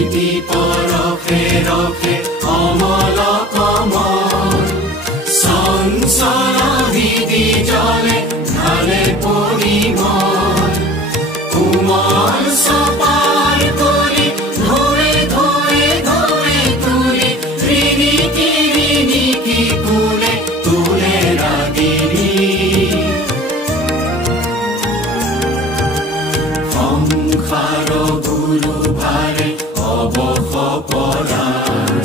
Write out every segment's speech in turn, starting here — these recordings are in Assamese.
নীতি পৰখে ৰখে অমল কমল চঞ্চল হৃদি জলে ঢালে পৰিমল কোমল চপাৰ কৰি ধৰে ধৰে ধৰে তুলি ৰিণিকি কোলে তোলে ৰাগিনী সংসাৰ গুৰু ভাৰে অৱস পৰাণ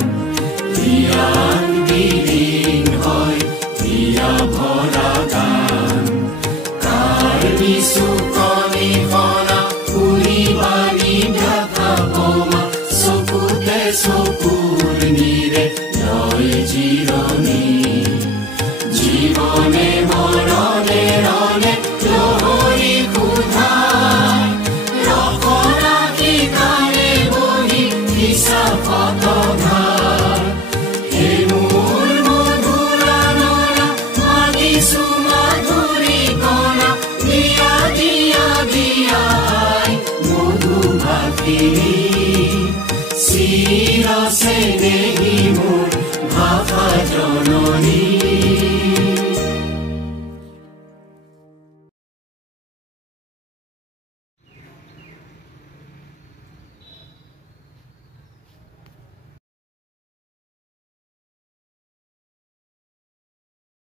জ্ঞান বিলীন হয় হিয়া ভৰা গান কাৰ বিচুকনি হৰা ফুলি বালি দেখা বমা চকুতে চকুৰ নিৰে লয় জিৰণি জীৱনে মৰণে ৰণে লহৰি ক্ষুধাৰ ৰখৰা কিকাৰে বহি হিচাপতধাৰ হে মোৰ মধুৰা নৰা মাগিছো মাধুৰী কণা দিয়া দিয়া দিয়া মধুভাষিনী